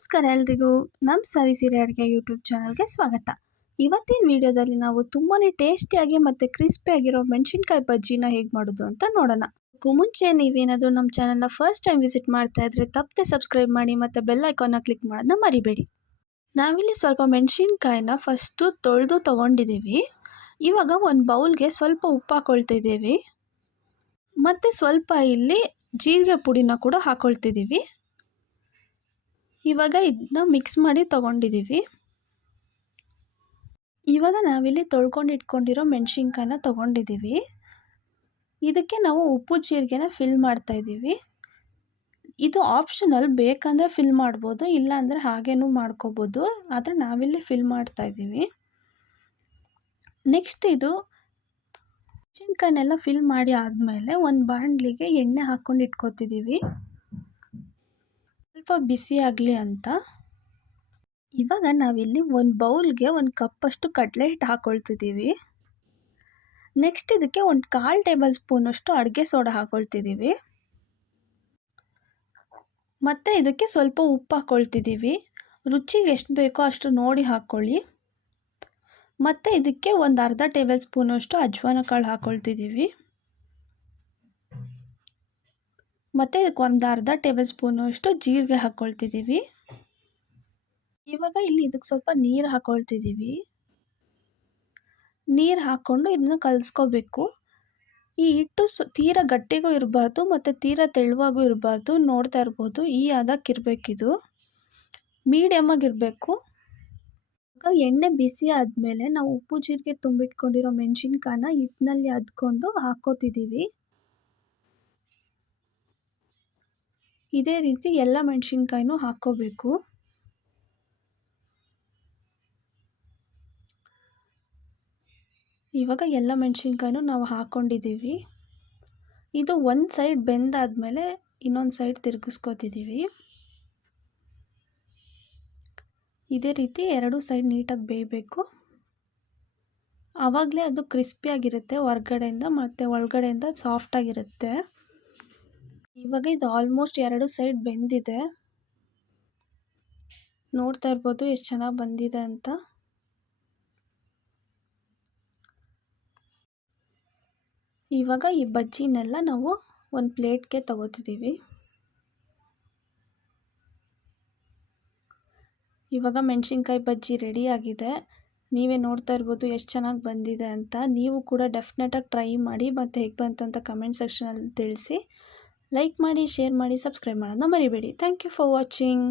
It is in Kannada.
ನಮಸ್ಕಾರ ಎಲ್ರಿಗೂ ನಮ್ಮ ಸವಿಸಿರಿ ಅಡುಗೆ ಯೂಟ್ಯೂಬ್ ಚಾನಲ್ಗೆ ಸ್ವಾಗತ. ಇವತ್ತಿನ ವಿಡಿಯೋದಲ್ಲಿ ನಾವು ತುಂಬಾ ಟೇಸ್ಟಿಯಾಗಿ ಮತ್ತು ಕ್ರಿಸ್ಪಿಯಾಗಿರೋ ಮೆಣಸಿನ್ಕಾಯಿ ಬಜ್ಜಿನ ಹೇಗೆ ಮಾಡೋದು ಅಂತ ನೋಡೋಣ. ಅದಕ್ಕೂ ಮುಂಚೆ ನೀವೇನಾದರೂ ನಮ್ಮ ಚಾನಲ್ನ ಫಸ್ಟ್ ಟೈಮ್ ವಿಸಿಟ್ ಮಾಡ್ತಾ ಇದ್ದರೆ ತಪ್ಪದೆ ಸಬ್ಸ್ಕ್ರೈಬ್ ಮಾಡಿ ಮತ್ತು ಬೆಲ್ ಐಕಾನ್ನ ಕ್ಲಿಕ್ ಮಾಡೋದನ್ನ ಮರಿಬೇಡಿ. ನಾವಿಲ್ಲಿ ಸ್ವಲ್ಪ ಮೆಣಸಿನ್ಕಾಯಿನ ಫಸ್ಟು ತೊಳೆದು ತೊಗೊಂಡಿದ್ದೀವಿ. ಇವಾಗ ಒಂದು ಬೌಲ್ಗೆ ಸ್ವಲ್ಪ ಉಪ್ಪು ಹಾಕ್ಕೊಳ್ತಿದ್ದೀವಿ ಮತ್ತು ಸ್ವಲ್ಪ ಇಲ್ಲಿ ಜೀರಿಗೆ ಪುಡಿನ ಕೂಡ ಹಾಕ್ಕೊಳ್ತಿದ್ದೀವಿ. ಇವಾಗ ಇದನ್ನ ಮಿಕ್ಸ್ ಮಾಡಿ ತೊಗೊಂಡಿದ್ದೀವಿ. ಇವಾಗ ನಾವಿಲ್ಲಿ ತೊಳ್ಕೊಂಡು ಇಟ್ಕೊಂಡಿರೋ ಮೆಣಸಿನ್ಕಾಯಿನ ತೊಗೊಂಡಿದ್ದೀವಿ. ಇದಕ್ಕೆ ನಾವು ಉಪ್ಪು ಜೀರಿಗೆನ ಫಿಲ್ ಮಾಡ್ತಾಯಿದ್ದೀವಿ. ಇದು ಆಪ್ಷನಲ್, ಬೇಕಂದರೆ ಫಿಲ್ ಮಾಡ್ಬೋದು, ಇಲ್ಲಾಂದರೆ ಹಾಗೇನೂ ಮಾಡ್ಕೋಬೋದು. ಆದರೆ ನಾವಿಲ್ಲಿ ಫಿಲ್ ಮಾಡ್ತಾಯಿದ್ದೀವಿ. ನೆಕ್ಸ್ಟ್ ಇದು ಮೆಣಸಿನ್ಕಾಯಿನೆಲ್ಲ ಫಿಲ್ ಮಾಡಿ ಆದಮೇಲೆ ಒಂದು ಬಾಣಲಿಗೆ ಎಣ್ಣೆ ಹಾಕ್ಕೊಂಡು ಇಟ್ಕೊತಿದ್ದೀವಿ, ಸ್ವಲ್ಪ ಬಿಸಿ ಆಗಲಿ ಅಂತ. ಇವಾಗ ನಾವಿಲ್ಲಿ ಒಂದು ಬೌಲ್ಗೆ ಒಂದು ಕಪ್ಪಷ್ಟು ಕಡಲೆ ಹಿಟ್ಟು ಹಾಕ್ಕೊಳ್ತಿದ್ದೀವಿ. ನೆಕ್ಸ್ಟ್ ಇದಕ್ಕೆ ಒಂದು 1/4 ಟೇಬಲ್ ಸ್ಪೂನಷ್ಟು ಅಡುಗೆ ಸೋಡಾ ಹಾಕ್ಕೊಳ್ತಿದ್ದೀವಿ ಮತ್ತು ಇದಕ್ಕೆ ಸ್ವಲ್ಪ ಉಪ್ಪು ಹಾಕ್ಕೊಳ್ತಿದ್ದೀವಿ. ರುಚಿಗೆ ಎಷ್ಟು ಬೇಕೋ ಅಷ್ಟು ನೋಡಿ ಹಾಕ್ಕೊಳ್ಳಿ. ಮತ್ತು ಇದಕ್ಕೆ ಒಂದು ಅರ್ಧ ಟೇಬಲ್ ಸ್ಪೂನಷ್ಟು ಅಜ್ವಾನ ಕಾಳು ಹಾಕ್ಕೊಳ್ತಿದ್ದೀವಿ ಮತ್ತು ಇದಕ್ಕೆ ಒಂದು ಅರ್ಧ ಟೇಬಲ್ ಸ್ಪೂನಷ್ಟು ಜೀರಿಗೆ ಹಾಕ್ಕೊಳ್ತಿದ್ದೀವಿ. ಇವಾಗ ಇಲ್ಲಿ ಇದಕ್ಕೆ ಸ್ವಲ್ಪ ನೀರು ಹಾಕ್ಕೊಳ್ತಿದ್ದೀವಿ. ನೀರು ಹಾಕ್ಕೊಂಡು ಇದನ್ನ ಕಲಿಸ್ಕೋಬೇಕು. ಈ ಹಿಟ್ಟು ತೀರಾ ಗಟ್ಟಿಗೂ ಇರಬಾರ್ದು ಮತ್ತು ತೀರಾ ತೆಳುವಾಗೂ ಇರಬಾರ್ದು. ನೋಡ್ತಾ ಇರ್ಬೋದು, ಈ ಹದಕ್ಕಿರಬೇಕಿದು, ಮೀಡಿಯಮ್ಮಾಗಿರಬೇಕು. ಇವಾಗ ಎಣ್ಣೆ ಬಿಸಿ ಆದಮೇಲೆ ನಾವು ಉಪ್ಪು ಜೀರಿಗೆ ತುಂಬಿಟ್ಕೊಂಡಿರೋ ಮೆಣಸಿನ್ಕಾಯಿನ ಹಿಟ್ಟಿನಲ್ಲಿ ಅದ್ಕೊಂಡು ಹಾಕ್ಕೋತಿದ್ದೀವಿ. ಇದೇ ರೀತಿ ಎಲ್ಲ ಮೆಣಸಿನ್ಕಾಯಿನೂ ಹಾಕ್ಕೋಬೇಕು. ಇವಾಗ ಎಲ್ಲ ಮೆಣಸಿನ್ಕಾಯಿನೂ ನಾವು ಹಾಕ್ಕೊಂಡಿದ್ದೀವಿ. ಇದು ಒಂದು ಸೈಡ್ ಬೆಂದಾದಮೇಲೆ ಇನ್ನೊಂದು ಸೈಡ್ ತಿರುಗಿಸ್ಕೊತಿದ್ದೀವಿ. ಇದೇ ರೀತಿ ಎರಡೂ ಸೈಡ್ ನೀಟಾಗಿ ಬೇಯಬೇಕು. ಆವಾಗಲೇ ಅದು ಕ್ರಿಸ್ಪಿಯಾಗಿರುತ್ತೆ ಹೊರಗಡೆಯಿಂದ ಮತ್ತು ಒಳಗಡೆಯಿಂದ ಸಾಫ್ಟಾಗಿರುತ್ತೆ. ಇವಾಗ ಇದು ಆಲ್ಮೋಸ್ಟ್ ಎರಡೂ ಸೈಡ್ ಬೆಂದಿದೆ. ನೋಡ್ತಾ ಇರ್ಬೋದು ಎಷ್ಟು ಚೆನ್ನಾಗಿ ಬಂದಿದೆ ಅಂತ. ಇವಾಗ ಈ ಬಜ್ಜಿನೆಲ್ಲ ನಾವು ಒಂದು ಪ್ಲೇಟ್ಗೆ ತಗೋತಿದ್ದೀವಿ. ಇವಾಗ ಮೆಣಸಿನ್ಕಾಯಿ ಬಜ್ಜಿ ರೆಡಿಯಾಗಿದೆ. ನೀವೇ ನೋಡ್ತಾ ಇರ್ಬೋದು ಎಷ್ಟು ಚೆನ್ನಾಗಿ ಬಂದಿದೆ ಅಂತ. ನೀವು ಕೂಡ ಡೆಫಿನೆಟಾಗಿ ಟ್ರೈ ಮಾಡಿ ಮತ್ತು ಹೇಗೆ ಬಂತು ಅಂತ ಕಮೆಂಟ್ ಸೆಕ್ಷನಲ್ಲಿ ತಿಳಿಸಿ. ಲೈಕ್ ಮಾಡಿ, ಶೇರ್ ಮಾಡಿ, ಸಬ್ಸ್ಕ್ರೈಬ್ ಮಾಡೋದನ್ನ ಮರಿಬೇಡಿ. Thank you for watching.